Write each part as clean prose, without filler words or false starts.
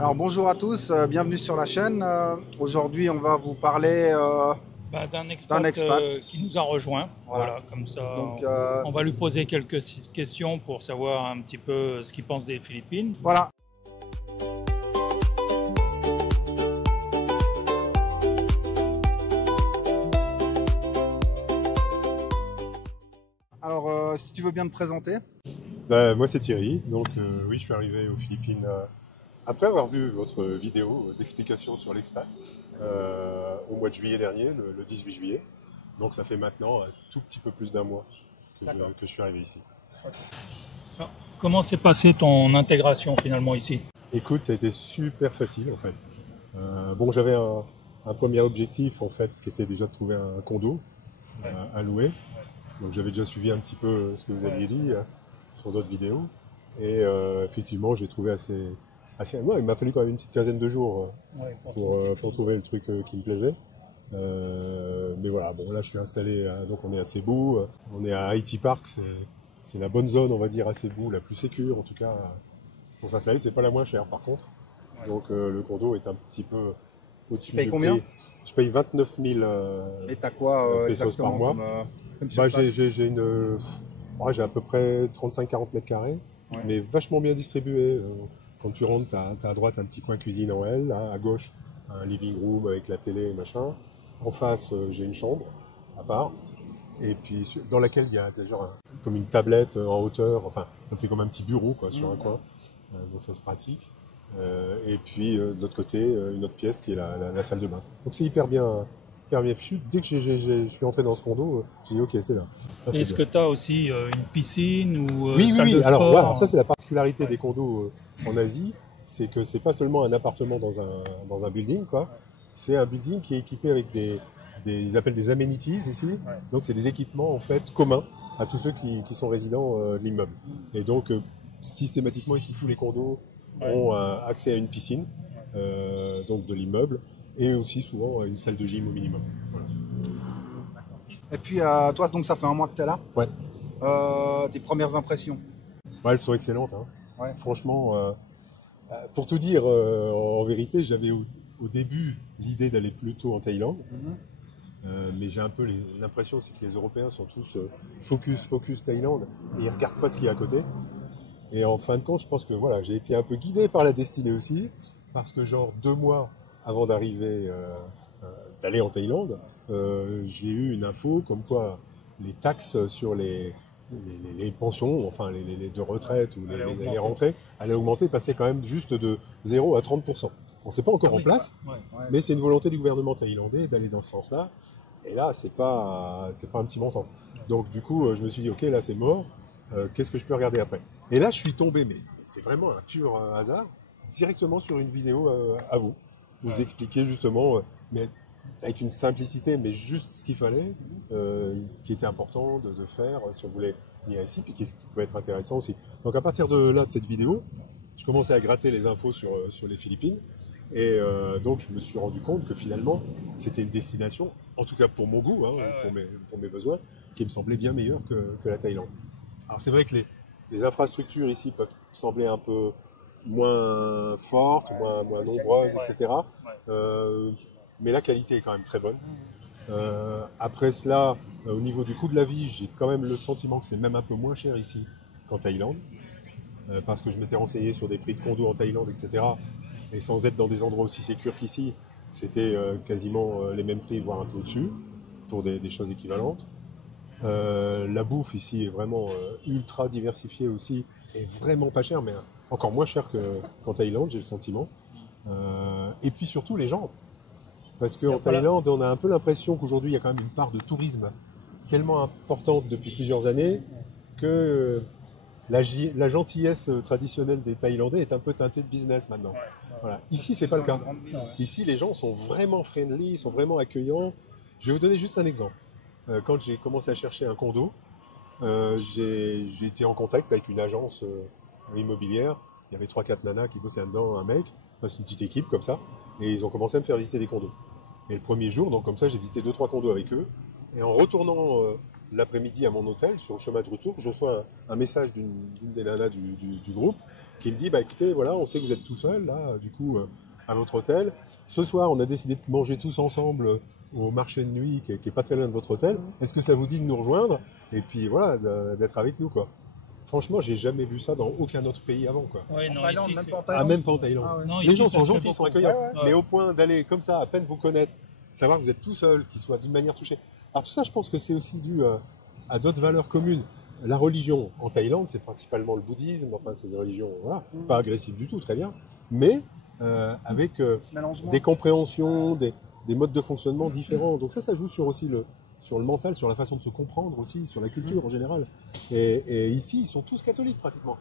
Alors bonjour à tous, bienvenue sur la chaîne. Aujourd'hui on va vous parler D'un d'un expat expat. qui nous a rejoint. Voilà. Voilà, comme ça, Donc on va lui poser quelques questions pour savoir un petit peu ce qu'il pense des Philippines. voilà. Alors si tu veux bien te présenter. Moi c'est Thierry, donc oui je suis arrivé aux Philippines après avoir vu votre vidéo d'explication sur l'expat au mois de juillet dernier, le 18 juillet. Donc ça fait maintenant un tout petit peu plus d'un mois que je suis arrivé ici. Alors, comment s'est passée ton intégration finalement ici? Écoute, ça a été super facile en fait. Bon, j'avais un premier objectif en fait qui était déjà de trouver un condo à louer. Donc j'avais déjà suivi un petit peu ce que vous aviez dit sur d'autres vidéos. Et effectivement, j'ai trouvé assez. Ouais, il m'a fallu quand même une petite quinzaine de jours pour trouver le truc qui me plaisait. Mais voilà, bon là je suis installé, donc on est à Cebu, on est à IT Park, c'est la bonne zone, on va dire, à Cebu, la plus sécure en tout cas. Pour s'installer, c'est pas la moins chère par contre. Donc le condo est un petit peu au-dessus du combien prix. Je paye 29 000 Et t'as quoi pesos exactement par mois. comme Bah, surface? j'ai à peu près 35-40 mètres carrés, mais vachement bien distribué. Quand tu rentres, tu as à droite un petit coin cuisine en L, à gauche un living room avec la télé et machin. En face, j'ai une chambre à part, et puis dans laquelle il y a comme une tablette en hauteur. Enfin, ça me fait comme un petit bureau quoi, sur un coin, donc ça se pratique. Et puis de l'autre côté, une autre pièce qui est la salle de bain. Donc c'est hyper bien fichu. Dès que je suis entré dans ce condo, j'ai dit ok, c'est là. Est-ce que tu as aussi une piscine ou Oui, salle de Alors sport? voilà, ça c'est la particularité des condos en Asie, c'est que c'est pas seulement un appartement dans un building, quoi. C'est un building qui est équipé avec ils appellent des amenities ici. Donc c'est des équipements en fait communs à tous ceux qui sont résidents de l'immeuble. Et donc systématiquement ici tous les condos ont accès à une piscine, donc de l'immeuble, et aussi souvent à une salle de gym au minimum. Voilà. Et puis toi, donc ça fait un mois que tu es là. Ouais. Tes premières impressions? Ouais, elles sont excellentes, hein. Ouais. Franchement, pour tout dire, en vérité, j'avais au début l'idée d'aller plutôt en Thaïlande. Mais j'ai un peu l'impression c'est que les Européens sont tous focus Thaïlande et ils regardent pas ce qu'il y a à côté. Et en fin de compte, je pense que voilà, j'ai été un peu guidé par la destinée aussi, parce que genre 2 mois avant d'aller en Thaïlande, j'ai eu une info comme quoi les taxes sur les pensions, enfin les de retraite ou les rentrées, allaient augmenter, passaient quand même juste de 0 à 30%. Bon, c'est pas encore en place, mais c'est une volonté du gouvernement thaïlandais d'aller dans ce sens-là. Et là, c'est pas un petit montant. Donc du coup, je me suis dit, ok, là c'est mort. Qu'est-ce que je peux regarder après? Et là, je suis tombé, mais c'est vraiment un pur hasard, directement sur une vidéo à vous. Vous expliquez justement, mais avec une simplicité, mais juste ce qu'il fallait, ce qui était important de faire si on voulait venir ici, puis qu'est-ce qui pouvait être intéressant aussi. Donc à partir de là, de cette vidéo, je commençais à gratter les infos sur les Philippines. Et donc je me suis rendu compte que finalement c'était une destination, en tout cas pour mon goût, hein, pour mes besoins, qui me semblait bien meilleure que la Thaïlande. Alors c'est vrai que les infrastructures ici peuvent sembler un peu moins fortes, moins nombreuses, etc. Mais la qualité est quand même très bonne. Après cela, au niveau du coût de la vie, j'ai quand même le sentiment que c'est même un peu moins cher ici qu'en Thaïlande. Parce que je m'étais renseigné sur des prix de condos en Thaïlande, etc. Et sans être dans des endroits aussi sécurs qu'ici, c'était quasiment les mêmes prix, voire un peu au-dessus, pour des choses équivalentes. La bouffe ici est vraiment ultra diversifiée aussi, et vraiment pas chère, mais encore moins cher qu'en Thaïlande, j'ai le sentiment. Et puis surtout les gens. Parce qu'en Thaïlande, on a un peu l'impression qu'aujourd'hui, il y a quand même une part de tourisme tellement importante depuis plusieurs années que la gentillesse traditionnelle des Thaïlandais est un peu teintée de business maintenant. Voilà. Ici, c'est pas le cas. Ici, les gens sont vraiment friendly, sont vraiment accueillants. Je vais vous donner juste un exemple. Quand j'ai commencé à chercher un condo, j'ai été en contact avec une agence immobilière. Il y avait 3-4 nanas qui bossaient dedans, un mec. C'est une petite équipe comme ça. Et ils ont commencé à me faire visiter des condos. Et le premier jour, donc comme ça, j'ai visité 2-3 condos avec eux. Et en retournant l'après-midi à mon hôtel, sur le chemin de retour, je reçois un message d'une des nanas du groupe qui me dit, bah écoutez, voilà, on sait que vous êtes tout seul, là, du coup, à votre hôtel. Ce soir, on a décidé de manger tous ensemble au marché de nuit qui est pas très loin de votre hôtel. Est-ce que ça vous dit de nous rejoindre? Et puis voilà, d'être avec nous, quoi. Franchement, j'ai jamais vu ça dans aucun autre pays avant, quoi. Ouais, En non, Thaïlande, ici, même c'est- pas en Ah, Thaïlande. même pas en Thaïlande. Ah ouais. non, Les ici, gens ça sont se fait gentils, sont beaucoup. accueillants. Ouais, ouais. Mais au point d'aller comme ça, à peine vous connaître, savoir que vous êtes tout seul, qu'ils soient d'une manière touchés. Alors tout ça, je pense que c'est aussi dû à d'autres valeurs communes. La religion en Thaïlande, c'est principalement le bouddhisme. Enfin, c'est une religion, voilà, pas agressive du tout, très bien, mais avec Ce mélangement. des compréhensions, des modes de fonctionnement différents. Donc ça joue sur aussi sur le mental, sur la façon de se comprendre aussi, sur la culture en général. Et ici, ils sont tous catholiques pratiquement.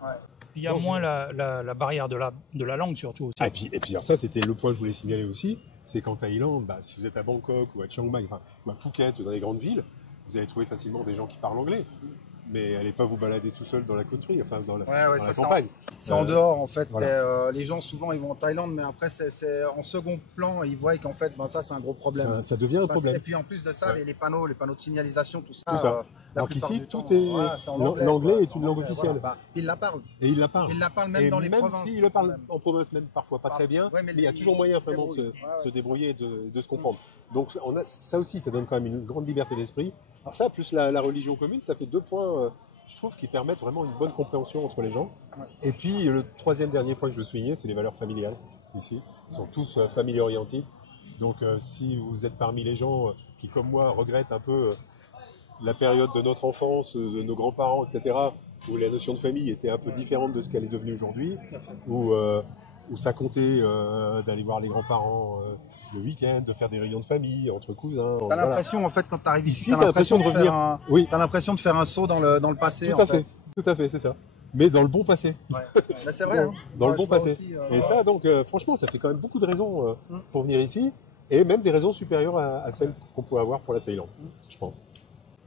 Il y a Non, moins la barrière de la langue, surtout. Aussi. Ah, et puis alors ça, c'était le point que je voulais signaler aussi, c'est qu'en Thaïlande, bah, si vous êtes à Bangkok ou à Chiang Mai, enfin, ou à Phuket, dans les grandes villes, vous allez trouver facilement des gens qui parlent anglais. Mais allez pas vous balader tout seul dans la country, enfin dans la, Ouais, dans ouais, la ça, campagne. c'est en dehors en fait. voilà. Les gens souvent ils vont en Thaïlande, mais après c'est en second plan. Ils voient qu'en fait, ben, ça c'est un gros problème. Ça devient un Parce- problème. Et puis en plus de ça, Ouais. les panneaux de signalisation, tout ça. Tout ça. La Alors plupart qu'ici, du tout temps, est- voilà, c'est en l'anglais quoi, est c'est une en langue anglais, officielle. voilà. Bah, ils la parlent. Et ils la parlent. Ils la parlent même Et dans les même provinces. s'ils le parlent même. en province, même parfois pas très bien, Ouais, mais mais il y a ils toujours moyen se vraiment de débrouillent. Ouais, se c'est débrouiller et de se comprendre. Donc on a, ça aussi, ça donne quand même une grande liberté d'esprit. Alors ça, plus la religion commune, ça fait 2 points, je trouve, qui permettent vraiment une bonne compréhension entre les gens. Ouais. Et puis le troisième dernier point que je veux souligner, c'est les valeurs familiales ici. Ils sont tous family orientés. Donc si vous êtes parmi les gens qui, comme moi, regrettent un peu la période de notre enfance, de nos grands-parents, etc., où la notion de famille était un peu différente de ce qu'elle est devenue aujourd'hui, où ça comptait d'aller voir les grands-parents le week-end, de faire des réunions de famille entre cousins. T'as Voilà. l'impression en fait quand t'arrives ici, Ici, t'as l'impression de revenir. Oui, T'as l'impression de faire un saut dans le passé. tout à fait, c'est ça. Mais dans le bon passé. Ouais. Bah, c'est vrai. Hein. Dans le Ouais, bon je vois passé. aussi, Et ça, donc, franchement, ça fait quand même beaucoup de raisons pour venir ici, et même des raisons supérieures à celles qu'on pourrait avoir pour la Thaïlande, je pense.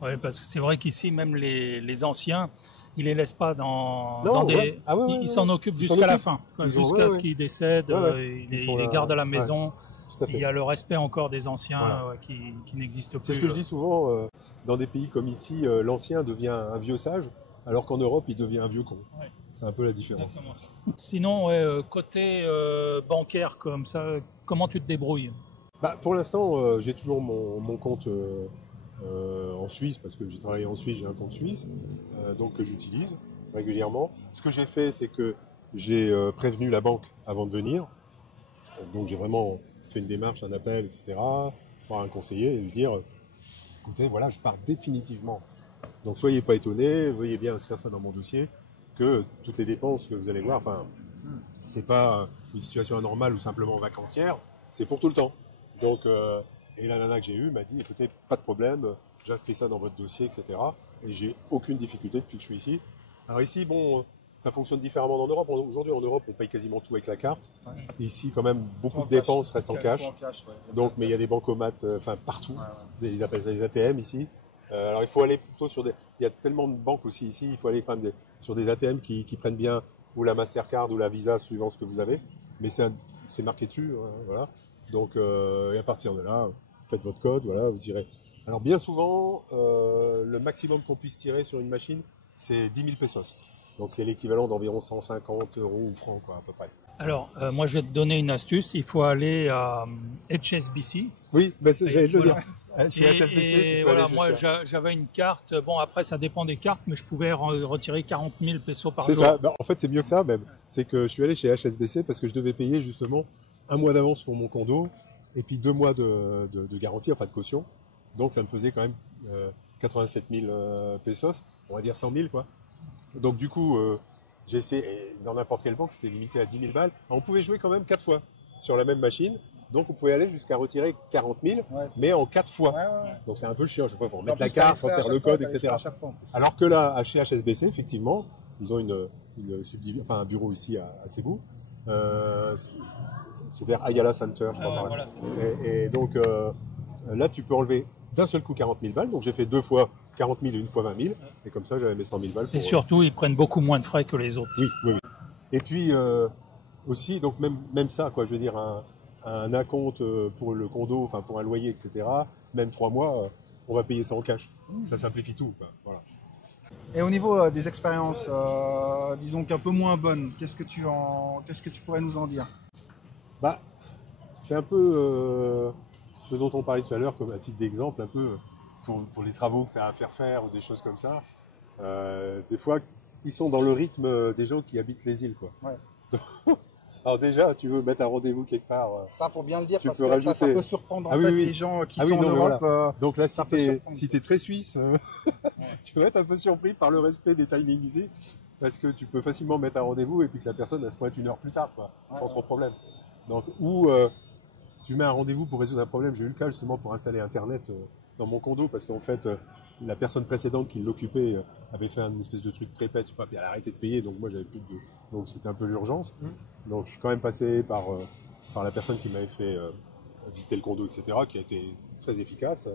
Ouais, parce que c'est vrai qu'ici, même les anciens, ils les laissent pas dans Non, des. ouais. Ah ouais, ils ouais, s'en occupent Ils s'en jusqu'à la occupent. fin, quoi, Ils ont- jusqu'à ouais, ce ouais. qu'ils décèdent. Ouais, Ils sont les là, gardent à la ouais. maison. Tout à Il fait. y a le respect encore des anciens Voilà. qui n'existent plus. C'est ce que je dis souvent, dans des pays comme ici, l'ancien devient un vieux sage, alors qu'en Europe, il devient un vieux con. Ouais. C'est un peu la différence. Exactement ça. Sinon, ouais, côté bancaire comme ça, comment tu te débrouilles? Bah, pour l'instant, j'ai toujours mon compte en Suisse, parce que j'ai travaillé en Suisse, j'ai un compte suisse, donc que j'utilise régulièrement. Ce que j'ai fait, c'est que j'ai prévenu la banque avant de venir. Donc j'ai vraiment fait une démarche, un appel, etc., voir un conseiller et lui dire, écoutez, voilà, je pars définitivement. Donc soyez pas étonnés, veuillez bien inscrire ça dans mon dossier, que toutes les dépenses que vous allez voir, enfin, c'est pas une situation anormale ou simplement vacancière, c'est pour tout le temps. Donc, et la nana que j'ai eue m'a dit, écoutez, pas de problème, j'inscris ça dans votre dossier, etc. Et j'ai aucune difficulté depuis que je suis ici. Alors ici, bon, ça fonctionne différemment d'en Europe. Aujourd'hui, en Europe, on paye quasiment tout avec la carte. Ouais. Ici, quand même, beaucoup En de cash. dépenses restent en cash. Ouais. Donc, mais il y a des bancomates, enfin partout. Ouais, ouais. Ils appellent ça les ATM ici. Alors il faut aller plutôt sur des. Il y a tellement de banques aussi ici. Il faut aller quand même sur des ATM qui prennent bien ou la Mastercard ou la Visa suivant ce que vous avez. Mais c'est marqué dessus, voilà. Donc et à partir de là, faites votre code, voilà, vous tirez. Alors bien souvent, le maximum qu'on puisse tirer sur une machine, c'est 10 000 pesos. Donc c'est l'équivalent d'environ 150 euros ou francs, quoi, à peu près. Alors, moi, je vais te donner une astuce. Il faut aller à HSBC. Oui, ben, j'allais le Voilà. dire. Chez Et- HSBC, et tu peux voilà, aller moi, jusqu'à... j'avais une carte. Bon, après, ça dépend des cartes, mais je pouvais retirer 40 000 pesos par C'est jour. ça. Ben, en fait, c'est mieux que ça même. C'est que je suis allé chez HSBC parce que je devais payer justement 1 mois d'avance pour mon condo et puis 2 mois de garantie, enfin de caution. Donc ça me faisait quand même 87 000 pesos, on va dire 100 000 quoi. Donc du coup, j'ai essayé, et dans n'importe quelle banque, c'était limité à 10 000 balles. Alors, on pouvait jouer quand même 4 fois sur la même machine. Donc on pouvait aller jusqu'à retirer 40 000, Ouais, mais en 4 fois. ouais. Donc c'est un peu chiant. Je sais pas, faut En remettre la plus, carte, t'avais faut fait à faire chaque le fois, code, t'avais etc. fait à chaque fois, en plus. Alors que là, chez HSBC, effectivement, ils ont un bureau ici à Cebu. C'est vers Ayala Center, je crois. Ah, par là. voilà, c'est ça. Et donc là, tu peux enlever d'un seul coup 40 000 balles. Donc j'ai fait 2 fois 40 000 et une fois 20 000. Et comme ça, j'avais mes 100 000 balles. Et surtout, ils prennent beaucoup moins de frais que les autres. Oui. Et puis aussi, donc même ça, quoi, je veux dire, un acompte pour le condo, enfin pour un loyer, etc. Même 3 mois, on va payer ça en cash. ça simplifie tout, quoi. Voilà. Et au niveau des expériences, disons qu'un peu moins bonnes, qu'est-ce que tu pourrais nous en dire? Bah, c'est un peu ce dont on parlait tout à l'heure, comme à titre d'exemple, un peu pour les travaux que tu as à faire ou des choses comme ça. Des fois, ils sont dans le rythme des gens qui habitent les îles, quoi. Ouais. Alors déjà, tu veux mettre un rendez-vous quelque part. Ça, faut bien le dire, tu parce peux que ça rajouter. peut surprendre en Ah oui, fait oui. les gens qui Ah oui, sont en non, mais Europe. voilà. Donc là, ça peut surprendre. si tu es très suisse, tu vas être un peu surpris par le respect des timings ici, parce que tu peux facilement mettre un rendez-vous et puis que la personne elle se pointe 1 heure plus tard, quoi, sans trop de problème. Donc, ou tu mets un rendez-vous pour résoudre un problème. J'ai eu le cas justement pour installer Internet dans mon condo, parce qu'en fait, la personne précédente qui l'occupait avait fait une espèce de truc prépète, je sais pas, puis elle a arrêté de payer, donc moi j'avais plus de. Donc c'était un peu l'urgence. Donc je suis quand même passé par la personne qui m'avait fait visiter le condo, etc., qui a été très efficace,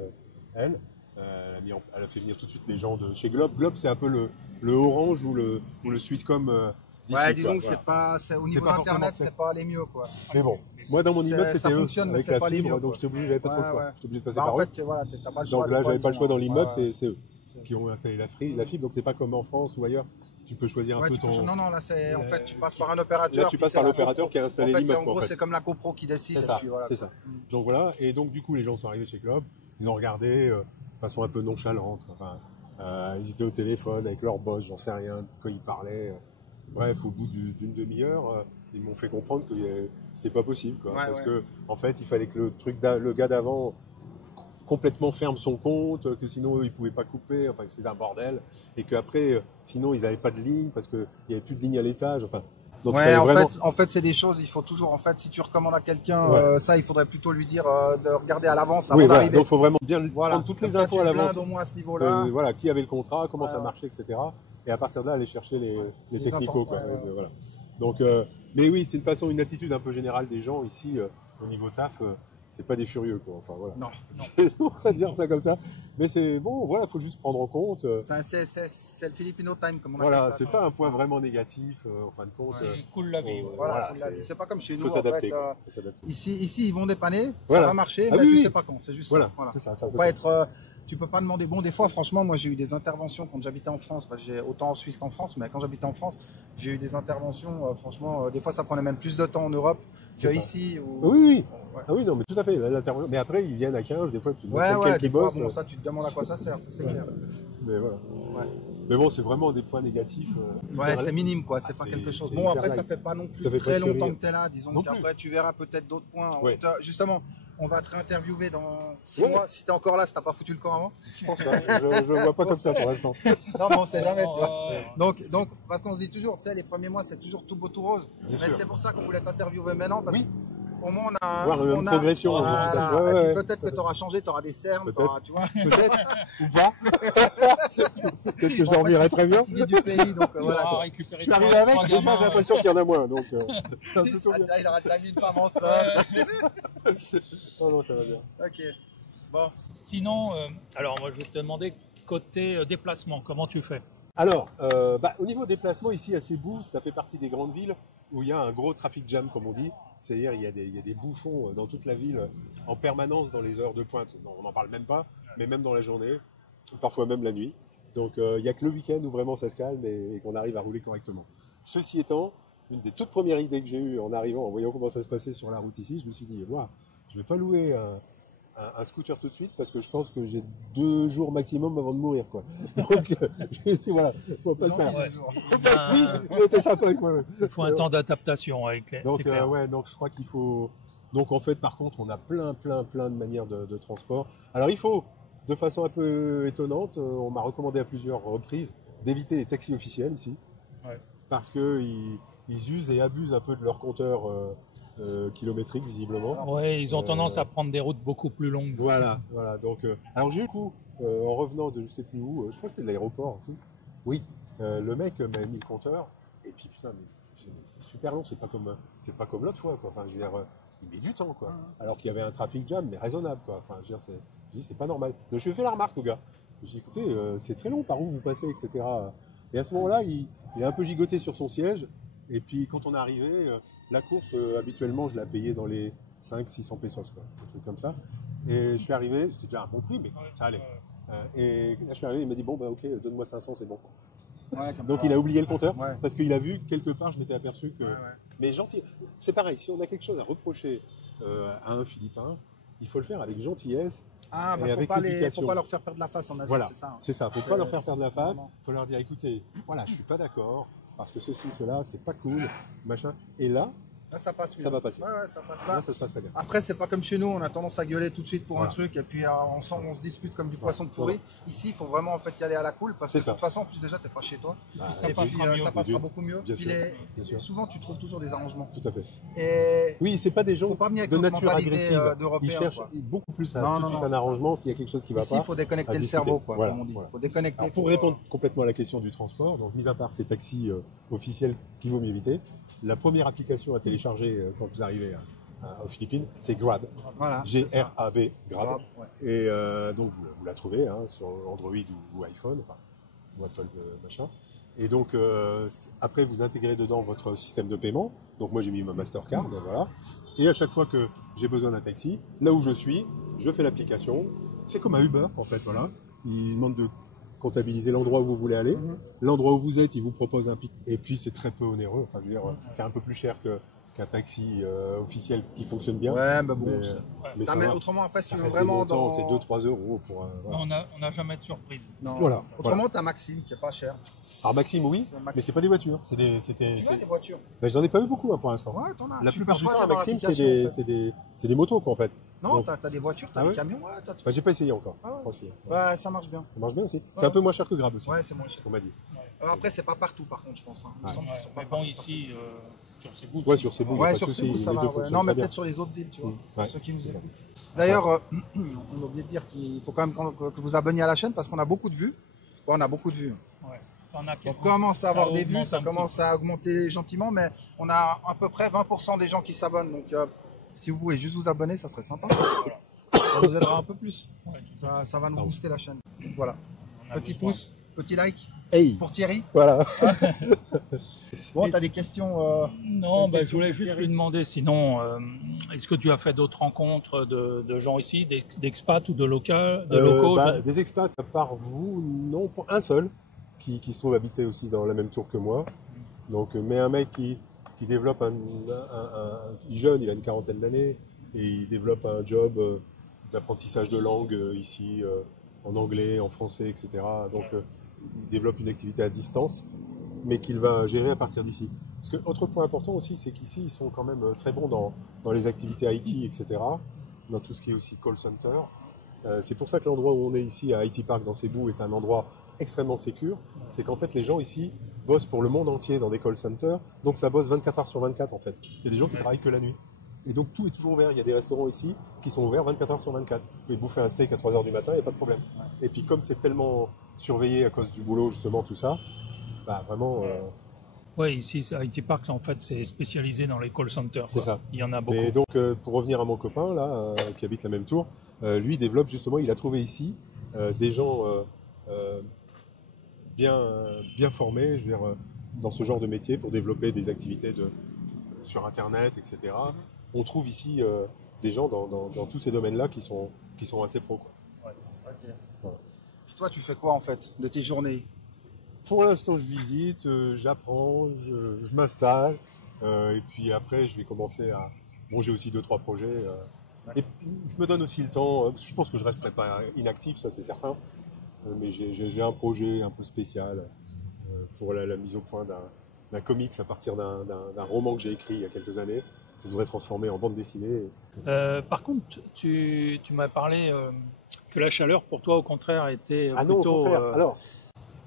elle. Elle a fait venir tout de suite les gens de chez Globe. Globe, c'est un peu le Orange ou le Swisscom d'ici. Ouais, disons quoi, que voilà. au niveau pas d'Internet, forcément c'est pas les mieux, quoi. Mais bon, moi dans mon immeuble, Ça c'était eux, fonctionne, mais avec c'est la pas les fibre, mieux, donc quoi. j'avais pas trop de choix. Ouais. J'étais obligé de passer Bah, par en eux. fait, voilà, t'as pas le choix. Donc là, des fois, j'avais pas le choix dans l'immeuble, ouais. c'est eux qui ont installé la fibre. Donc c'est pas comme en France ou ailleurs, tu peux choisir un Ouais, peu ton. Non, là, c'est en fait, tu passes qui- par un opérateur. Là, tu puis passes c'est par la l'opérateur copro. qui a installé En fait, l'immeuble. en gros, c'est comme la copro qui décide. C'est et ça, puis voilà, c'est quoi. ça. Donc voilà, et donc du coup, les gens sont arrivés chez Globe, ils ont regardé de façon un peu nonchalante. Enfin, ils étaient au téléphone avec leur boss, j'en sais rien, de quoi ils parlaient. Bref, au bout d'une demi-heure, ils m'ont fait comprendre que c'était pas possible, quoi, parce que en fait, il fallait que le gars d'avant complètement ferme son compte, que sinon eux, ils pouvaient pas couper, enfin c'était un bordel, et qu'après, sinon ils n'avaient pas de ligne parce qu'il n'y avait plus de ligne à l'étage. Enfin, donc Ouais, vraiment... en fait, c'est des choses, il faut toujours, en fait, si tu recommandes à quelqu'un, ça, il faudrait plutôt lui dire de regarder à l'avance avant d'arriver. Donc il faut vraiment bien prendre toutes les infos à l'avance. Au moins à ce niveau-là. Voilà, qui avait le contrat, comment ça marchait, etc. Et à partir de là, aller chercher les technicaux. Quoi. Voilà. Donc, mais oui, c'est une attitude un peu générale des gens ici, au niveau taf. C'est pas des furieux, quoi. Enfin, voilà. Non. On va dire ça comme ça. Mais c'est bon, voilà, faut juste prendre en compte. C'est le Filipino time, comme on voilà, appelle ça. c'est pas un point vraiment négatif, en fin de compte. Cool la vie. Voilà, c'est pas comme chez nous. Faut s'adapter. Ici, ils vont dépanner, voilà. ça va marcher, mais tu sais pas quand. C'est juste voilà. ça. C'est ça. Faut pas être. Tu peux pas demander. Bon, des fois, franchement, moi, j'ai eu des interventions quand j'habitais en France. J'ai autant en Suisse qu'en France, mais quand j'habitais en France, j'ai eu des interventions. Franchement, des fois, ça prenait même plus de temps en Europe que ici. Oui. Ah oui, non, mais tout à fait. Mais après, ils viennent à 15, des fois, tu demandes quelqu'un qui bosse. Bon, ça, tu te demandes à quoi ça sert, ça c'est clair. Mais voilà. Mais bon, c'est vraiment des points négatifs. C'est minime, quoi. C'est pas quelque chose. Bon, après, ça fait pas non plus très longtemps que tu es là. Disons qu'après, tu verras peut-être d'autres points. Justement, on va te réinterviewer dans 6 mois. Si tu es encore là, si tu n'as pas foutu le camp avant. Je pense pas. Je le vois pas comme ça pour l'instant. Non, mais on sait jamais. Tu vois. Donc, parce qu'on se dit toujours, tu sais, les premiers mois, c'est toujours tout beau, tout rose. Mais c'est pour ça qu'on voulait t'interviewer maintenant. Parce au moins, on a une progression. Voilà. Peut-être que tu auras changé, tu auras des cernes, tu vois. Peut-être, ou pas. Peut-être que je dormirai très bien. Du pays, donc, voilà. Je suis arrivé avec, déjà j'ai l'impression qu'il y en a moins. Donc, il aura déjà mis une femme enceinte. Non, ça va bien. Ok. Bon. Sinon, alors moi je vais te demander, côté déplacement, comment tu fais? Alors, au niveau déplacement, ici à Cebu, ça fait partie des grandes villes où il y a un gros trafic jam, comme on dit. C'est-à-dire il y a des bouchons dans toute la ville en permanence dans les heures de pointe. Non, on n'en parle même pas, mais même dans la journée, parfois même la nuit. Donc il n'y a que le week-end où vraiment ça se calme et qu'on arrive à rouler correctement. Ceci étant, une des toutes premières idées que j'ai eues en arrivant, en voyant comment ça se passait sur la route ici, je me suis dit, moi, je ne vais pas louer un scooter tout de suite parce que je pense que j'ai 2 jours maximum avant de mourir, quoi. Donc je me suis dit, voilà, on va pas le faire. Oui, j'étais sympa avec moi. Il faut un temps d'adaptation avec les. Donc donc je crois qu'il faut. Donc en fait, par contre, on a plein de manières de transport. Alors il faut, de façon un peu étonnante, on m'a recommandé à plusieurs reprises d'éviter les taxis officiels ici, parce que ils usent et abusent un peu de leur compteur kilométrique, visiblement. Ouais, ils ont tendance à prendre des routes beaucoup plus longues. Voilà. Donc, alors j'ai eu le coup, en revenant de je sais plus où, je crois que c'est de l'aéroport aussi. Oui, le mec m'a mis le compteur, et puis putain, c'est super long, c'est pas comme l'autre fois, quoi. Enfin, je veux dire, il met du temps, quoi. Alors qu'il y avait un trafic jam, mais raisonnable, quoi. Enfin, je veux dire, c'est pas normal. Donc je lui ai fait la remarque au gars. Je lui ai dit, écoutez, c'est très long, par où vous passez, etc. Et à ce moment-là, il a un peu gigoté sur son siège. Et puis quand on est arrivé, la course, habituellement, je la payais dans les 500-600 pesos, quoi, un truc comme ça. Et je suis arrivé, c'était déjà un bon prix, mais ça allait. Et là, je suis arrivé, il m'a dit, bon, bah ok, donne-moi 500, c'est bon. Ouais, Donc il a oublié le compteur, Ouais. parce qu'il a vu, quelque part, je m'étais aperçu que... Ouais, ouais. Mais gentil, c'est pareil, si on a quelque chose à reprocher à un Philippin, il faut le faire avec gentillesse. Ah, bah, Et avec faut éducation. pas leur faire perdre la face en Asie, Voilà, c'est ça. c'est ça, faut pas leur faire perdre la face, vraiment- faut leur dire, écoutez, voilà, je suis pas d'accord, parce que ceci, cela, c'est pas cool, machin. Et là, Là, ça passe mieux. ça va passer. Ouais, ouais, ça passe. Là, ça se passe très bien. Après, c'est pas comme chez nous, on a tendance à gueuler tout de suite pour Voilà. un truc et puis on se dispute comme du poisson Voilà. pourri. Ici, il faut vraiment en fait y aller à la cool parce que C'est de ça. toute façon, en plus déjà, t'es pas chez toi. Bah, ça Et passera puis, mieux. ça passera Bien beaucoup mieux. Bien Puis sûr. Bien sûr. souvent, tu trouves toujours des arrangements. Tout à fait. Et Oui, c'est pas des gens faut pas venir avec de notre nature mentalité, agressive. Ils d'Européens, cherchent quoi. beaucoup plus à Non, tout de non, suite non, un c'est ça. arrangement s'il y a quelque chose qui va ici, pas. il faut déconnecter à le discuter. cerveau, quoi, Voilà, comme on dit. voilà. Il faut déconnecter. Alors, pour répondre complètement à la question du transport, donc mis à part ces taxis officiels qu'il vaut mieux éviter, la première application à télécharger quand vous arrivez aux Philippines, c'est Grab. Voilà. c'est ça. G-R-A-B, Grab. Ouais. Et donc vous la trouvez sur Android ou iPhone, enfin, ou Apple machin. Et donc après vous intégrez dedans votre système de paiement. Donc moi j'ai mis ma Mastercard, voilà. Et à chaque fois que j'ai besoin d'un taxi, là où je suis, je fais l'application. C'est comme un Uber en fait, voilà. Il demande de comptabiliser l'endroit où vous voulez aller. L'endroit où vous êtes, il vous propose un pic. Et puis c'est très peu onéreux. Enfin je veux dire, c'est un peu plus cher qu'un taxi officiel qui fonctionne bien. Ouais, bah bon. Mais, c'est- mais Ah, ça mais va. autrement, après, si Ça tu veux reste vraiment des montants, dans. c'est 2-3 euros pour un. Voilà. On n'a jamais de surprise. Non. Voilà, Autrement, t'as Maxime qui est pas cher. Alors Maxime, oui, C'est Maxime. mais c'est pas des voitures. C'est des. Tu as des voitures. Ben, j'en ai pas eu beaucoup pour l'instant. Ouais, t'en as. La Tu plupart peux du temps, choisir à dans Maxime, c'est l'application, des, en fait. c'est des motos quoi en fait. Non, Donc- t'as des voitures, t'as Ah des ouais camions, ouais, t'as tout. Enfin, j'ai pas essayé encore. Ah ouais. Pas essayé. Ouais, ça marche bien. Ça marche bien aussi. C'est Ouais. un peu moins cher que Grab aussi. Ouais, c'est moins cher. C'est ce qu'on m'a dit. Alors après, c'est pas partout, par contre, je pense. Hein. Il me Ouais. semble qu'ils sont pas Mais bon, partout. ici, sur ces bouts. Ouais, sur ces bouts, il y a Ouais, pas sur de ces souci, bouts, ça les va. deux Ouais. fonctionnent Non, mais très bien. peut-être sur les autres îles, tu vois, pour Ouais, ceux qui nous c'est ça. écoutent. D'ailleurs, on a oublié de dire qu'il faut quand même que vous abonniez à la chaîne parce qu'on a beaucoup de vues. Ouais, on a beaucoup de vues. Ouais. T'en as On quelques- commence à avoir des vues, augmente ça un petit commence à augmenter gentiment, mais on a à peu près 20% des gens qui s'abonnent. Donc, si vous pouvez juste vous abonner, ça serait sympa. Voilà. Ça vous aidera un peu plus. peu. Ouais, tout à Ça va nous Pardon. booster la chaîne. Voilà. fait. On a Petit besoin. pouce, petit like Hey, pour Thierry. voilà. Bon, Et t'as des questions Non, Une bah, je question voulais pour juste Thierry. lui demander, sinon, est-ce que tu as fait d'autres rencontres de gens ici, d'expats ou de locaux Bah, des expats, à part vous, non, pour un seul, qui se trouve habiter aussi dans la même tour que moi. Donc, mais un mec qui développe jeune, il a une quarantaine d'années, et il développe un job d'apprentissage de langue ici, en anglais, en français, etc. Donc, il développe une activité à distance, mais qu'il va gérer à partir d'ici. Parce que, autre point important aussi, c'est qu'ici, ils sont quand même très bons dans les activités IT, etc., dans tout ce qui est aussi call center. C'est pour ça que l'endroit où on est ici, à IT Park, dans ces bouts, est un endroit extrêmement sécure. C'est qu'en fait, les gens ici bossent pour le monde entier dans des call centers, donc ça bosse 24 heures sur 24, en fait. Il y a des gens qui Ouais. travaillent que la nuit. Et donc tout est toujours ouvert. Il y a des restaurants ici qui sont ouverts 24 heures sur 24. Vous pouvez bouffer un steak à 3 heures du matin, il n'y a pas de problème. Et puis comme c'est tellement surveillé à cause du boulot, justement, tout ça, bah vraiment, Oui, ici, IT Park, en fait, c'est spécialisé dans les call centers. c'est quoi. ça. Il y en a beaucoup. Mais donc, pour revenir à mon copain, là, qui habite la même tour, lui, il développe justement, il a trouvé ici des gens bien formés, je veux dire, dans ce genre de métier pour développer des activités sur Internet, etc. On trouve ici des gens dans tous ces domaines-là qui sont assez pros, quoi. Puis toi, tu fais quoi en fait de tes journées? Pour l'instant, je visite, j'apprends, je m'installe, et puis après, je vais commencer à... Bon, j'ai aussi 2-3 projets, et je me donne aussi le temps, parce que je pense que je ne resterai pas inactif, ça c'est certain, mais j'ai un projet un peu spécial pour la mise au point d'un comics à partir d'un roman que j'ai écrit il y a quelques années, que je voudrais transformer en bande dessinée. Par contre, tu m'as parlé que la chaleur, pour toi, au contraire, était Ah non, au plutôt... contraire. Alors,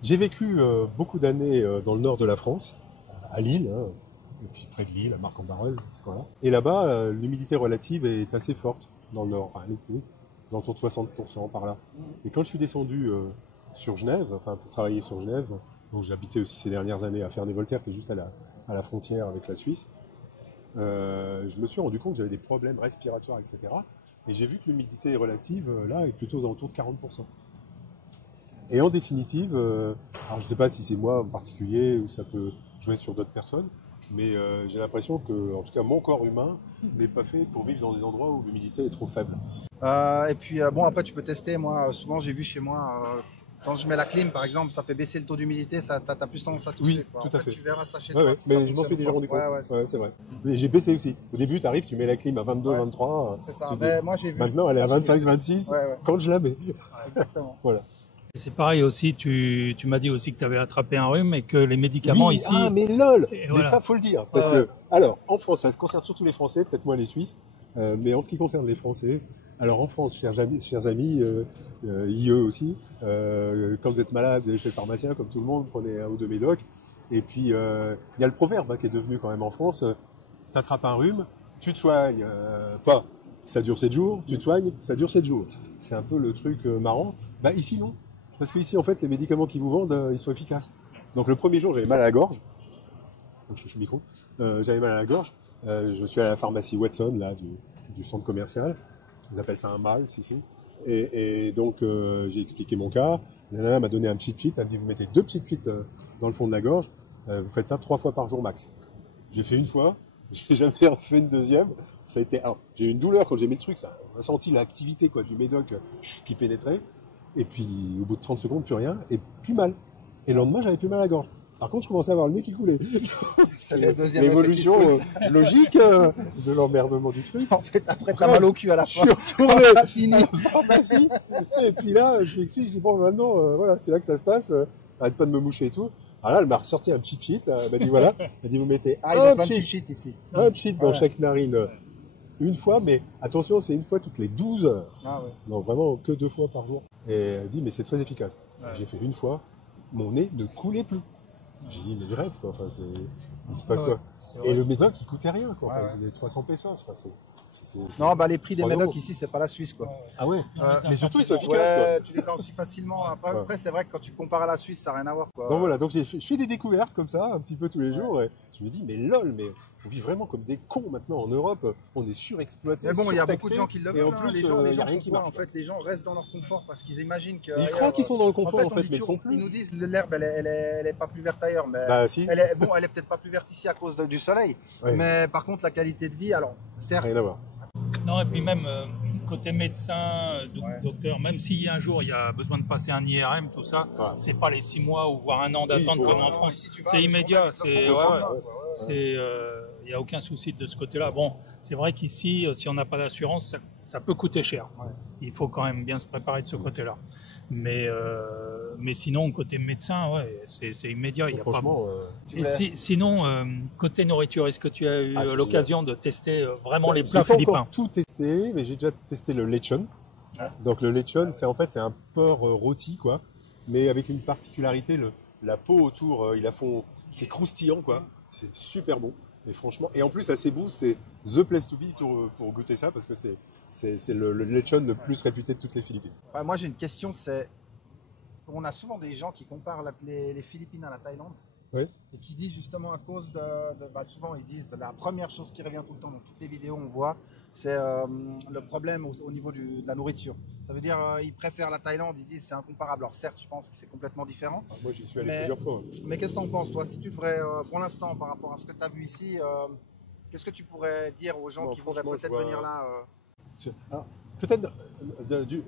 j'ai vécu beaucoup d'années dans le nord de la France, à Lille, hein, et puis près de Lille, à Marc-en-Barœul, ce coin-là. Et là-bas, l'humidité relative est assez forte dans le nord, enfin l'été, autour de 60% par là. Et quand je suis descendu sur Genève, enfin pour travailler sur Genève, donc j'habitais aussi ces dernières années à Ferney-Voltaire, qui est juste à la frontière avec la Suisse, je me suis rendu compte que j'avais des problèmes respiratoires, etc. Et j'ai vu que l'humidité relative, là, est plutôt aux alentours de 40%. Et en définitive, alors je ne sais pas si c'est moi en particulier ou ça peut jouer sur d'autres personnes, Mais j'ai l'impression que, en tout cas, mon corps humain n'est pas fait pour vivre dans des endroits où l'humidité est trop faible. Et puis bon, après tu peux tester. Moi, souvent j'ai vu chez moi, quand je mets la clim par exemple, ça fait baisser le taux d'humidité, ça t'as plus tendance à tousser. Oui, quoi. tout à fait. Tu verras ça chez Ouais, toi. ouais. Si ça Mais je m'en suis déjà rendu compte. Ouais, C'est vrai. Mais j'ai baissé aussi. Au début, tu arrives, tu mets la clim à 22, Ouais. 23. C'est ça. tu dis, Mais moi j'ai vu. maintenant, elle est à Ça, j'ai 25, vu. 26 Ouais. quand je la mets. Exactement. Voilà. Et c'est pareil aussi, tu m'as dit aussi que tu avais attrapé un rhume et que les médicaments Oui, ici. ah, mais lol. Et Mais voilà. ça, faut le dire. Parce Ouais. que, alors, en France, ça se concerne surtout les Français, peut-être moins les Suisses. Mais en ce qui concerne les Français, alors en France, chers amis, IE aussi, quand vous êtes malade, vous allez chez le pharmacien, comme tout le monde, prenez un ou deux médocs. Et puis, il y a le proverbe qui est devenu quand même en France, t'attrapes un rhume, tu te soignes pas, ça dure 7 jours, tu te soignes, ça dure 7 jours. C'est un peu le truc marrant. Bah ici, non. Parce qu'ici, en fait, les médicaments qu'ils vous vendent, ils sont efficaces. Donc le premier jour, j'avais mal à la gorge. Donc je touche le micro. J'avais mal à la gorge. Je suis à la pharmacie Watson, là, du centre commercial. Ils appellent ça un Mals ici. Et donc j'ai expliqué mon cas. La nana m'a donné un petit sheet. Elle me dit, vous mettez 2 petites feet dans le fond de la gorge. Vous faites ça 3 fois par jour max. J'ai fait une fois. J'ai jamais refait une deuxième. Ça a été. Alors, j'ai eu une douleur quand j'ai mis le truc. Ça a senti l'activité quoi du médoc qui pénétrait. Et puis au bout de 30 secondes, plus rien. Et plus mal. Et le lendemain, j'avais plus mal à la gorge. Par contre, je commençais à avoir le nez qui coulait. C'est le deuxième l'évolution effet qui se pose. logique de l'emmerdement du truc. En fait, après t'as mal au cul à la Je fin. suis retourné T'as fini. à la pharmacie. Et puis là, je lui explique, je dis bon, maintenant, voilà, c'est là que ça se passe. Arrête pas de me moucher et tout. Alors là, elle m'a ressorti un petit cheat. Là. Elle m'a dit voilà, elle m'a dit vous mettez Ah, ils ont un plein de cheat, shit ici. un cheat dans Ouais. chaque narine une fois, mais attention, c'est une fois toutes les 12 heures. Ah ouais. Non, vraiment que 2 fois par jour. Et elle dit mais c'est très efficace. Ouais. J'ai fait une fois, mon nez ne coulait plus. J'ai dit mais les rêves quoi. Enfin, il se passe Ouais, quoi. c'est Et vrai. le médoc il coûtait rien quoi. Enfin, Ouais. vous avez 300 pesos. Enfin, Non, bah les prix des 3 médocs euros. ici, c'est pas la Suisse quoi. Ah ouais. On les Mais a surtout ils sont facilement. efficaces quoi. Ouais, tu les as aussi facilement. Après, Ouais. après c'est vrai que quand tu compares à la Suisse, ça n'a rien à voir quoi. Donc voilà, donc je fais des découvertes comme ça, un petit peu tous les jours, et je me dis, mais lol, mais on vit vraiment comme des cons maintenant en Europe, on est surexploité. Mais bon, il y a surtaxé, beaucoup de gens qui le et veulent. en hein. plus, Les gens, il y a rien font qui quoi, marche. en fait, les gens restent dans leur confort parce qu'ils imaginent que. Ils croient qu'ils sont dans le confort en on fait, dit mais ils toujours- sont plus. Ils nous disent l'herbe, elle est pas plus verte ailleurs, mais Bah si, elle est peut-être pas plus verte ici à cause du soleil. Ouais. Mais par contre, la qualité de vie, alors certes, rien à voir. Non, et puis même côté médecin, Ouais. docteur, même si un jour il y a besoin de passer un IRM, tout ça, Voilà. c'est pas les 6 mois ou voire un an d'attente faut- comme non, en non, France. ici, tu vas, C'est ils font immédiat, même- c'est ils ouais, font ouais. comme ça, quoi, ouais. C'est, il n'y a aucun souci de ce côté-là. Bon, c'est vrai qu'ici, si on n'a pas d'assurance, ça peut coûter cher. Ouais. Il faut quand même bien se préparer de ce côté-là. Mais sinon, côté médecin, ouais, c'est immédiat. Il y a pas... Franchement, Et sinon, côté nourriture, est-ce que tu as eu Ah, c'est l'occasion de tester vraiment les j'ai plats pas philippins? encore tout testé, mais j'ai déjà testé le lechon. Ouais. Donc le lechon, c'est un porc rôti, quoi, mais avec une particularité, la peau autour, c'est croustillant, quoi. C'est super bon. Et franchement, et en plus à Cebu, c'est the place to be pour goûter ça parce que c'est le lechon le plus réputé de toutes les Philippines. Ouais, moi j'ai une question, c'est on a souvent des gens qui comparent les Philippines à la Thaïlande. Oui. Et qui disent justement à cause bah, souvent ils disent la première chose qui revient tout le temps dans toutes les vidéos on voit c'est le problème au niveau de la nourriture. Ça veut dire ils préfèrent la Thaïlande, ils disent c'est incomparable. Alors certes je pense que c'est complètement différent. Moi j'y suis allé Mais- plusieurs fois. Mais qu'est-ce que tu en penses toi? Si tu devrais pour l'instant par rapport à ce que tu as vu ici, qu'est-ce que tu pourrais dire aux gens Non, qui voudraient franchement, peut-être je vois- venir là Alors, peut-être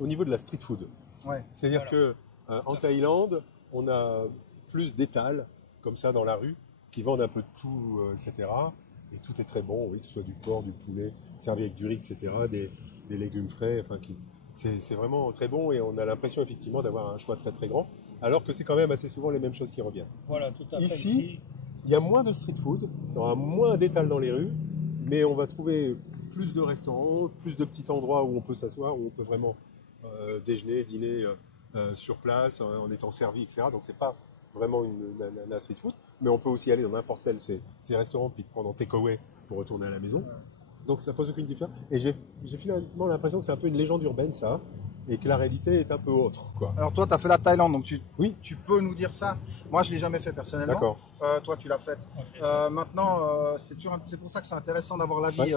au niveau de la street food. Ouais. C'est-à-dire que en Thaïlande, on a plus d'étals comme ça dans la rue qui vendent un peu de tout, etc. Et tout est très bon, oui, que ce soit du porc, du poulet, servi avec du riz, etc. Des légumes frais, enfin, c'est vraiment très bon et on a l'impression effectivement d'avoir un choix très très grand, alors que c'est quand même assez souvent les mêmes choses qui reviennent. Voilà, tout à fait. Ici, il y a moins de street food, il y aura moins d'étals dans les rues, mais on va trouver plus de restaurants, plus de petits endroits où on peut s'asseoir, où on peut vraiment déjeuner, dîner sur place, en étant servi, etc. Donc c'est pas vraiment la street food, mais on peut aussi aller dans n'importe quel ces restaurants puis te prendre en takeaway pour retourner à la maison. Donc ça pose aucune différence. Et j'ai finalement l'impression que c'est un peu une légende urbaine ça, et que la réalité est un peu autre, quoi. Alors toi tu as fait la Thaïlande donc Oui. tu peux nous dire ça. Moi je l'ai jamais fait personnellement. D'accord. Toi tu l'as fait. Maintenant, c'est pour ça que c'est intéressant d'avoir l'avis,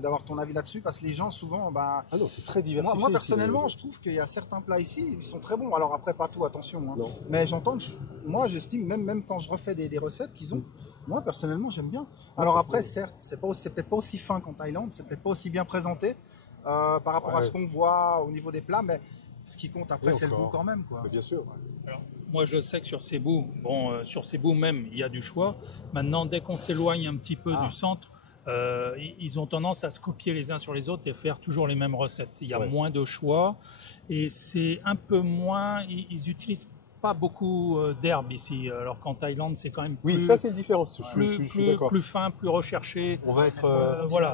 d'avoir ton avis là-dessus, parce que les gens souvent, bah, Ah non, c'est très diversifié. moi ici, personnellement, les- je trouve qu'il y a certains plats ici, ils sont très bons. Alors après, pas tout, attention. Hein. Non. Mais j'entends que, moi, j'estime même quand je refais des recettes qu'ils ont, Moi, personnellement, j'aime bien. Alors après, certes, c'est peut-être pas aussi fin qu'en Thaïlande, c'est peut-être pas aussi bien présenté par rapport à ce qu'on voit au niveau des plats, mais ce qui compte après, c'est le goût quand même, quoi. Mais bien sûr. Alors, moi, je sais que sur Cebu, sur Cebu même, il y a du choix. Maintenant, dès qu'on s'éloigne un petit peu du centre, ils ont tendance à se copier les uns sur les autres et faire toujours les mêmes recettes. Il y a moins de choix et c'est un peu moins. Ils utilisent pas beaucoup d'herbes ici, alors qu'en Thaïlande, c'est quand même plus, oui, ça c'est une différence. Je suis d'accord. Plus fin, plus recherché. On va être,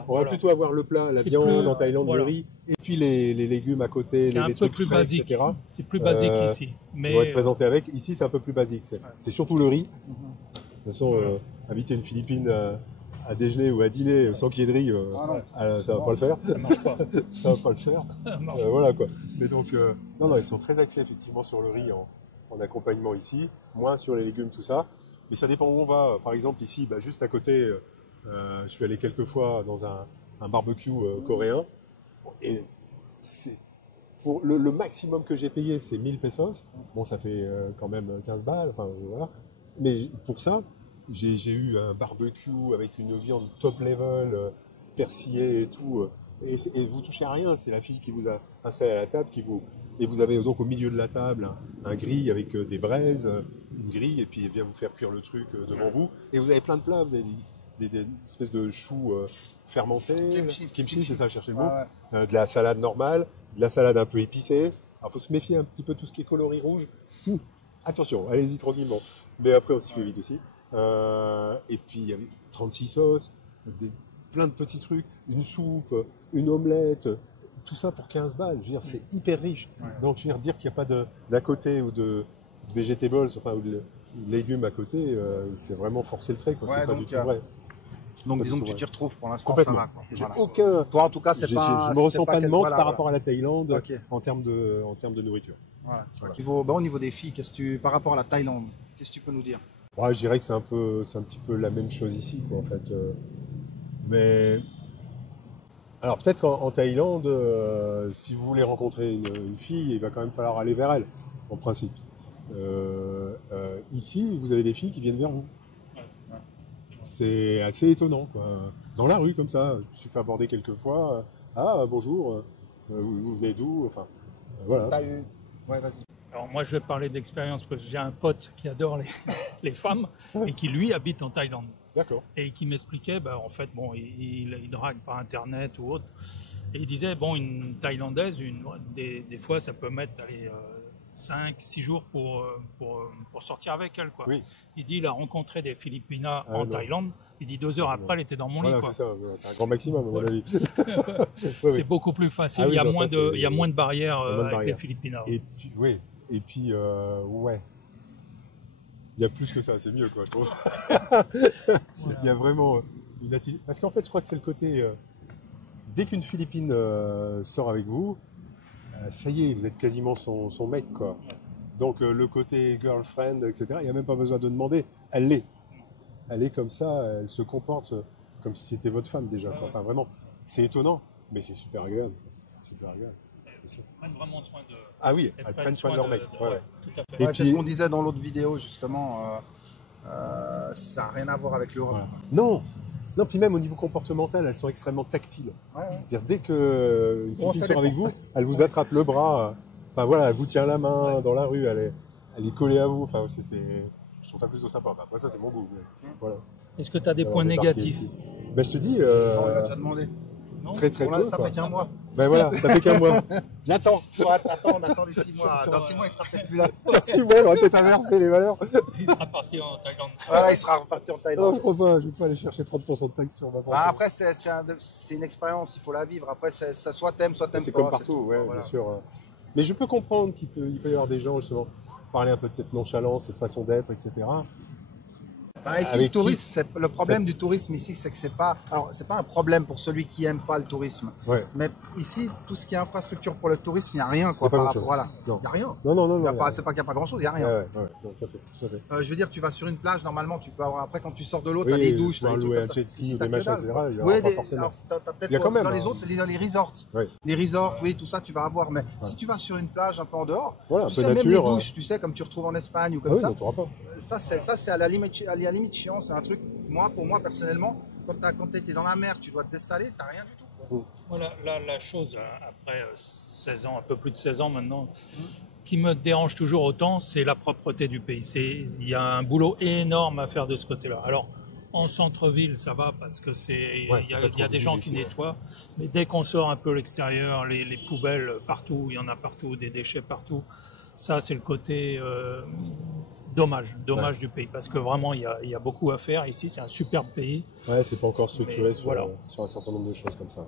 on va plutôt avoir le plat, la viande en Thaïlande, le riz, et puis les légumes à côté, les trucs plus frais, basique. etc. C'est plus basique ici. Mais qui vont être présentés avec. Ici, c'est un peu plus basique. C'est surtout le riz. De toute façon, inviter une Philippine à déjeuner ou à dîner sans qu'il y ait de riz, ça va pas le faire. Ça marche pas. Ça va pas le faire. Voilà quoi. Mais donc, non, ils sont très axés effectivement sur le riz en accompagnement ici, moins sur les légumes, tout ça. Mais ça dépend où on va. Par exemple, ici, juste à côté, je suis allé quelques fois dans un barbecue coréen. Et pour le maximum que j'ai payé, c'est 1000 pesos. Bon, ça fait quand même 15 balles. Enfin, voilà. Mais pour ça, j'ai eu un barbecue avec une viande top level, persillée et tout. Et vous touchez à rien, c'est la fille qui vous a installé à la table, et vous avez donc au milieu de la table un grill avec des braises, une grille, et puis elle vient vous faire cuire le truc devant vous. Et vous avez plein de plats, vous avez des espèces de choux fermentés, kimchi, c'est ça, cherchez le mot, de la salade normale, de la salade un peu épicée. Alors il faut se méfier un petit peu de tout ce qui est coloris rouge. Attention, allez-y tranquillement. Mais après on s'y fait vite aussi. Et puis il y avait 36 sauces, plein de petits trucs, une soupe, une omelette, tout ça pour 15 balles. Je veux dire, c'est hyper riche. Donc, je veux dire qu'il n'y a pas d'à côté ou de vegetables, enfin, ou de légumes à côté, c'est vraiment forcer le trait, quoi. C'est pas du tout vrai. Donc, disons que tu t'y retrouves pour l'instant, ça va, quoi. J'ai aucun. Toi, en tout cas, c'est pas. Je me ressens pas de manque par rapport à la Thaïlande en termes de nourriture. Voilà. Au niveau des filles, par rapport à la Thaïlande, qu'est-ce que tu peux nous dire? Je dirais que c'est un petit peu la même chose ici, quoi, en fait. Mais alors peut-être qu'en Thaïlande, si vous voulez rencontrer une fille, il va quand même falloir aller vers elle, en principe. Ici, vous avez des filles qui viennent vers vous. C'est assez étonnant, quoi. Dans la rue, comme ça, je me suis fait aborder quelques fois. Ah, bonjour, vous venez d'où? Enfin, voilà. Ouais, vas-y. Alors moi, je vais parler d'expérience parce que j'ai un pote qui adore les femmes et qui, lui, habite en Thaïlande. D'accord. Et qui m'expliquait, en fait, il drague par Internet ou autre. Et il disait, une Thaïlandaise, des fois, ça peut mettre 5-6 jours pour sortir avec elle, quoi. Oui. Il dit, il a rencontré des Philippinas en Thaïlande. Il dit, 2 heures après, elle était dans mon lit, quoi. C'est ça, c'est un grand maximum, à mon avis. C'est beaucoup plus facile, il y a moins de barrières avec les Philippinas. Et puis, ouais. Il y a plus que ça, c'est mieux, quoi, je trouve. Il y a vraiment une attitude. Parce qu'en fait, je crois que c'est le côté. Dès qu'une Philippine sort avec vous, ça y est, vous êtes quasiment son mec, quoi. Donc, le côté girlfriend, etc., il n'y a même pas besoin de demander. Elle l'est. Elle est comme ça, elle se comporte comme si c'était votre femme, déjà, quoi. Enfin, vraiment, c'est étonnant, mais c'est super agréable. Super agréable. Elles prennent vraiment soin de. Ah oui, elles prennent soin de leur mec. Tout à fait. Et puis, c'est ce qu'on disait dans l'autre vidéo, justement. Ça n'a rien à voir avec l'Europe. Non, puis même au niveau comportemental, elles sont extrêmement tactiles. C'est-à-dire, dès qu'une fille sort avec vous, elle vous attrape le bras. Enfin voilà, elle vous tient la main dans la rue, elle est collée à vous. Enfin, je trouve ça plutôt sympa. Après ça, c'est mon goût. Voilà. Est-ce que tu as des points négatifs? Je te dis. On l'a déjà demandé. Très peu. Ça fait qu'un mois. Voilà, ça fait qu'un mois. J'attends. On attend les 6 mois. Dans 6 mois, il sera peut-être plus là. Dans 6 mois, il aurait peut-être inversé les valeurs. Il sera parti en Thaïlande. Voilà, il sera reparti en Thaïlande. Non, je crois pas. Je vais pas aller chercher 30% de taxes sur ma pension. Après, c'est une expérience. Il faut la vivre. Après, soit t'aimes, soit t'aimes pas. C'est comme partout, bien sûr. Mais je peux comprendre qu'il peut y avoir des gens, justement, parler un peu de cette nonchalance, cette façon d'être, etc. Ici, le tourisme, le problème du tourisme ici, c'est que c'est pas un problème pour celui qui aime pas le tourisme. Mais ici, tout ce qui est infrastructure pour le tourisme, il n'y a rien, quoi. Il n'y a rien. Non. C'est pas qu'il n'y a pas grand chose, il n'y a rien. Non, ça fait. Je veux dire, tu vas sur une plage, normalement, tu peux avoir, après, quand tu sors de l'eau, tu as des douches. Tu vas louer un jet ski ou des machins, etc. Il y aura pas forcément. Il y a quand même. Dans les autres, dans les resorts. Les resorts, tout ça, tu vas avoir. Mais si tu vas sur une plage un peu en dehors, tu sais, même les douches, tu sais, comme tu retrouves en Espagne ou comme ça. ça c'est à la limite chiant. C'est un truc, pour moi personnellement, quand tu étais dans la mer, tu dois te dessaler, tu n'as rien du tout. Voilà, la chose, après 16 ans, un peu plus de 16 ans maintenant, qui me dérange toujours autant, c'est la propreté du pays. Il y a un boulot énorme à faire de ce côté-là. Alors, en centre-ville, ça va parce que il y a des gens qui nettoient. Mais dès qu'on sort un peu à l'extérieur, les poubelles partout, il y en a partout, des déchets partout. Ça, c'est le côté dommage du pays. Parce que vraiment, il y a beaucoup à faire ici. C'est un superbe pays. Ouais, c'est pas encore structuré sur voilà. Un certain nombre de choses comme ça.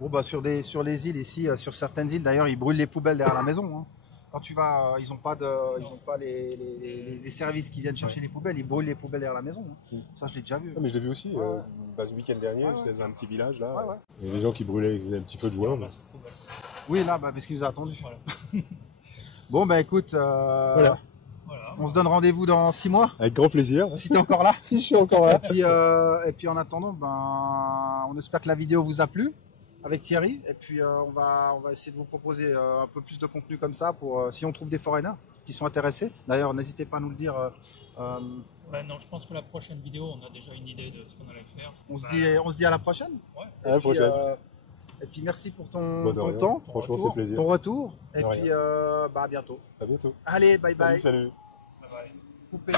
Bon, bah, sur les îles ici, sur certaines îles d'ailleurs, ils brûlent les poubelles derrière la maison. Hein. Quand tu vas, ils n'ont pas les services qui viennent chercher les poubelles, ils brûlent les poubelles derrière la maison. Hein. Ça, je l'ai déjà vu. Ah, mais je l'ai vu aussi. Ce week-end dernier, j'étais dans un petit village là. Ouais. Et les gens qui brûlaient, ils faisaient un petit feu de joie. Oui, là, parce qu'il nous a attendu. Voilà. Bon, bah écoute, voilà. On se donne rendez-vous dans 6 mois. Avec grand plaisir. Si tu es encore là. Si je suis encore là. Et puis en attendant, on espère que la vidéo vous a plu avec Thierry. Et puis on va essayer de vous proposer un peu plus de contenu comme ça pour si on trouve des foreigners qui sont intéressés. D'ailleurs, n'hésitez pas à nous le dire. Non, je pense que la prochaine vidéo, on a déjà une idée de ce qu'on allait faire. On se dit à la prochaine. Ouais. À la prochaine. Et puis merci pour ton temps, franchement c'est plaisir. ton retour. Et puis à bientôt. À bientôt. Allez, bye bye. Salut. Bye bye. Coupé.